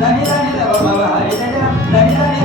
ధని ధని ధని ధని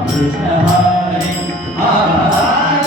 Krishna Hare Hare